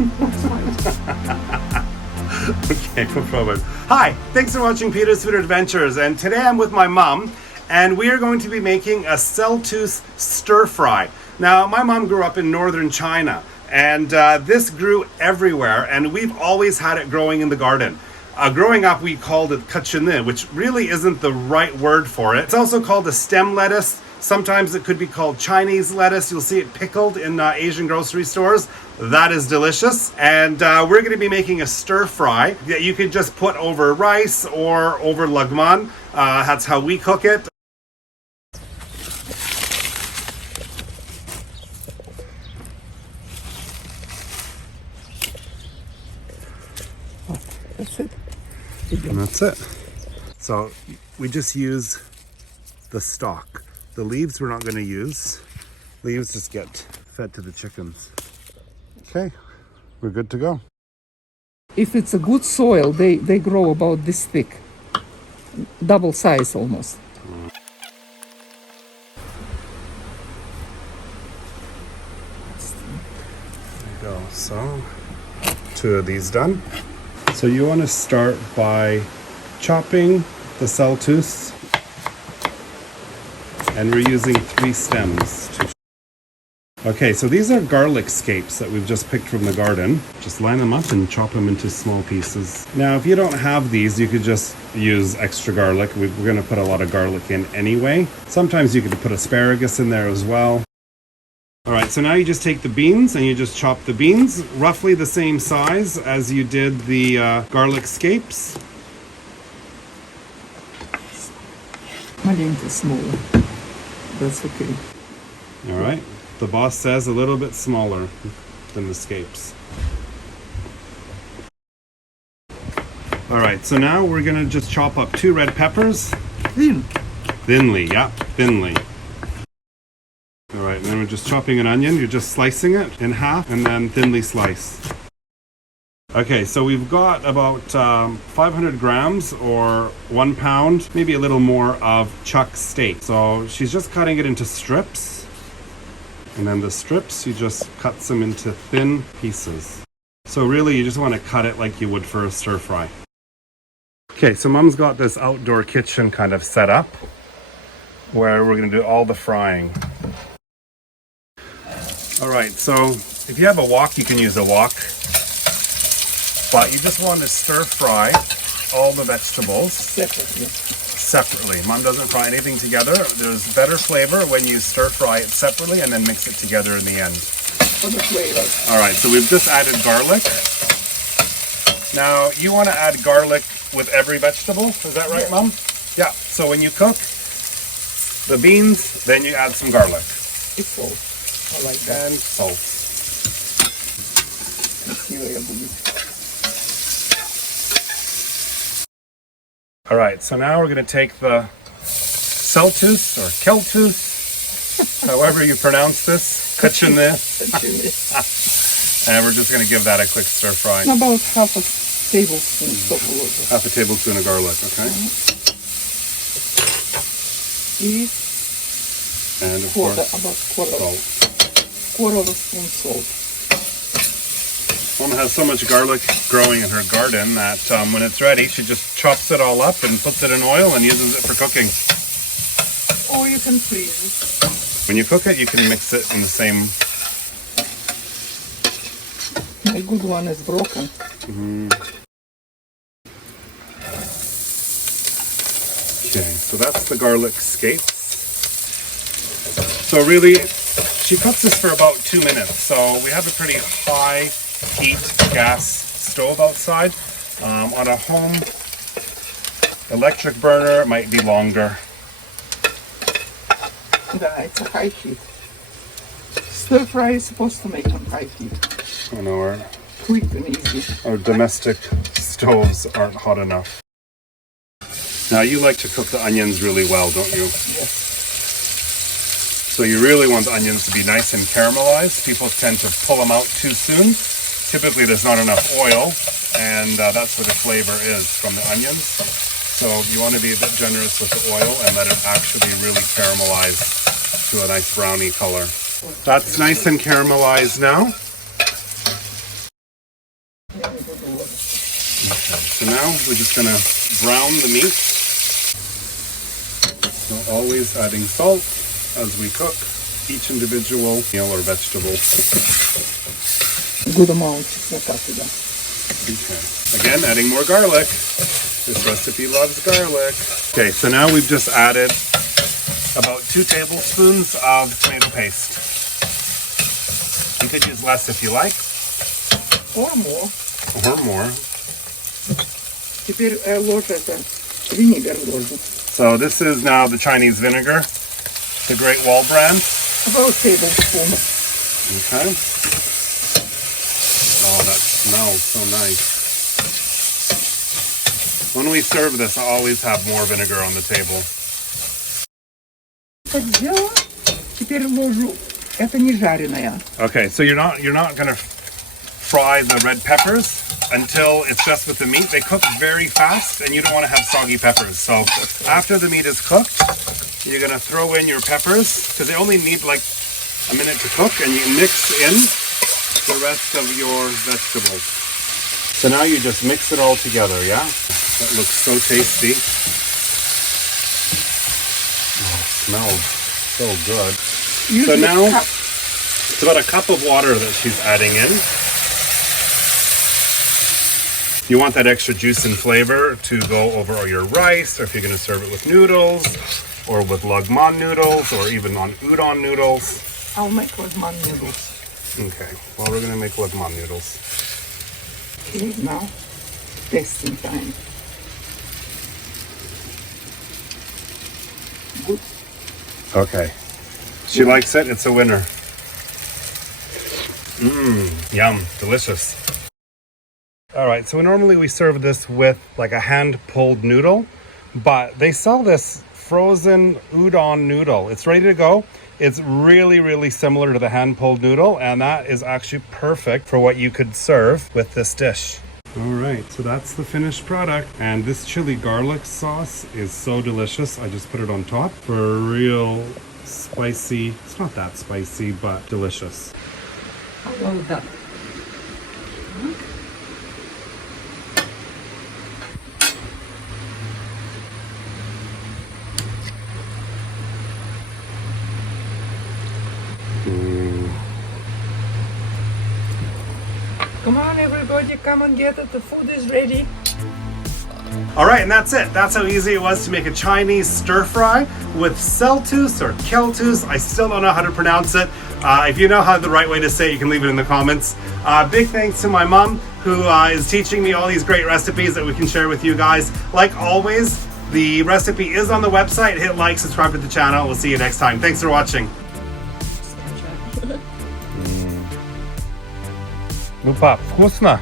Okay, no problem. Hi, thanks for watching Peter's Food Adventures, and today I'm with my mom, and we are going to be making a Celtuce Stir Fry. Now, my mom grew up in northern China, and this grew everywhere, and we've always had it growing in the garden. Growing up, we called it kachine, which really isn't the right word for it. It's also called a stem lettuce. Sometimes it could be called Chinese lettuce. You'll see it pickled in Asian grocery stores. That is delicious. And we're going to be making a stir fry that you could just put over rice or over Laghman. That's how we cook it. That's it. And that's it. So we just use the stalk. The leaves we're not going to use. Leaves just get fed to the chickens. Okay, we're good to go. If it's a good soil, they grow about this thick. Double size almost. There you go. So, 2 of these done. So you want to start by chopping the celtuce, and we're using 3 stems. Okay, so these are garlic scapes that we've just picked from the garden. Just line them up and chop them into small pieces. Now, if you don't have these, you could just use extra garlic. We're going to put a lot of garlic in anyway. Sometimes you could put asparagus in there as well. All right, so now you just take the beans and you just chop the beans roughly the same size as you did the garlic scapes. Маленький smaller. That's okay. All right. The boss says a little bit smaller than the scapes. All right, so now we're gonna just chop up 2 red peppers. Thin. Thinly, yeah, thinly. All right, and then we're just chopping an onion. You're just slicing it in half and then thinly sliced. Okay, so we've got about 500 grams or 1 pound, maybe a little more of chuck steak. So she's just cutting it into strips. And then the strips, you just cut them into thin pieces. So really, you just want to cut it like you would for a stir fry. Okay, so Mom's got this outdoor kitchen kind of set up where we're going to do all the frying. All right, so if you have a wok, you can use a wok. But you just want to stir fry all the vegetables separately. Mom doesn't fry anything together. There's better flavor when you stir fry it separately and then mix it together in the end. For the flavor. All right, so we've just added garlic. Now, you want to add garlic with every vegetable. Is that right, Mom? Yeah, so when you cook the beans, then you add some garlic. It's salt. I like that. And salt. All right, so now we're going to take the celtuce or keltuce, however you pronounce this, kachine, and we're just going to give that a quick stir fry. About half a tablespoon of water. Half a tablespoon of garlic, okay? And of course, about quarter of a spoon salt. Mom has so much garlic growing in her garden that when it's ready, she just chops it all up and puts it in oil and uses it for cooking. Or you can freeze it. When you cook it, you can mix it in the same... My good one is broken. Okay, so that's the garlic scapes. So really, she cooks this for about 2 minutes. So we have a pretty high heat gas stove outside. On a home electric burner, it might be longer. Yeah, it's a high heat. Stir fry is supposed to make on high heat. I know Quick and easy. our domestic stoves aren't hot enough. Now you like to cook the onions really well, don't you? Yes. So you really want the onions to be nice and caramelized. People tend to pull them out too soon. Typically there's not enough oil, and that's where the flavor is from the onions. So you want to be a bit generous with the oil and let it actually really caramelize to a nice browny color. That's nice and caramelized now. So now we're just gonna brown the meat. So always adding salt as we cook each individual meal or vegetable. Good amount чеснока туда. Okay. Again, adding more garlic. This recipe loves garlic. Okay, so now we've just added about 2 tablespoons of tomato paste. You could use less if you like. Or more. Or more. Теперь ложь это vinegar ложу. So this is now the Chinese vinegar, the Great Wall brand. About tablespoon. Okay. Oh, that smells so nice. When we serve this, I always have more vinegar on the table. Так сделала. Теперь ложу. Это не жареная. Okay, so you're not gonna fry the red peppers until it's just with the meat. They cook very fast, and you don't want to have soggy peppers. So after the meat is cooked, you're gonna throw in your peppers because they only need like a minute to cook, and you mix in the rest of your vegetables. So now you just mix it all together, yeah? That looks so tasty. Oh, it smells so good. So now it's about a cup of water that she's adding in. You want that extra juice and flavor to go over your rice, or if you're going to serve it with noodles, or with Laghman noodles, or even on udon noodles. I'll make Laghman noodles. Okay, well, we're going to make Laghman noodles. Okay, now tasting time. Good. Okay. She likes it. It's a winner. Yum. Delicious. All right, so normally we serve this with like a hand-pulled noodle, but they sell this frozen udon noodle. It's ready to go. It's really, really similar to the hand-pulled noodle, and that is actually perfect for what you could serve with this dish. All right, so that's the finished product. And this chili garlic sauce is so delicious. I just put it on top for a real spicy, it's not that spicy, but delicious. How about that? Come on, everybody, come and get it. The food is ready. All right, and that's it. That's how easy it was to make a Chinese stir fry with Celtuce or Celtuce. I still don't know how to pronounce it. If you know how the right way to say it, you can leave it in the comments. Big thanks to my mom, who is teaching me all these great recipes that we can share with you guys. Like always, the recipe is on the website. Hit like, subscribe to the channel. We'll see you next time. Thanks for watching. Lupa, вкусно.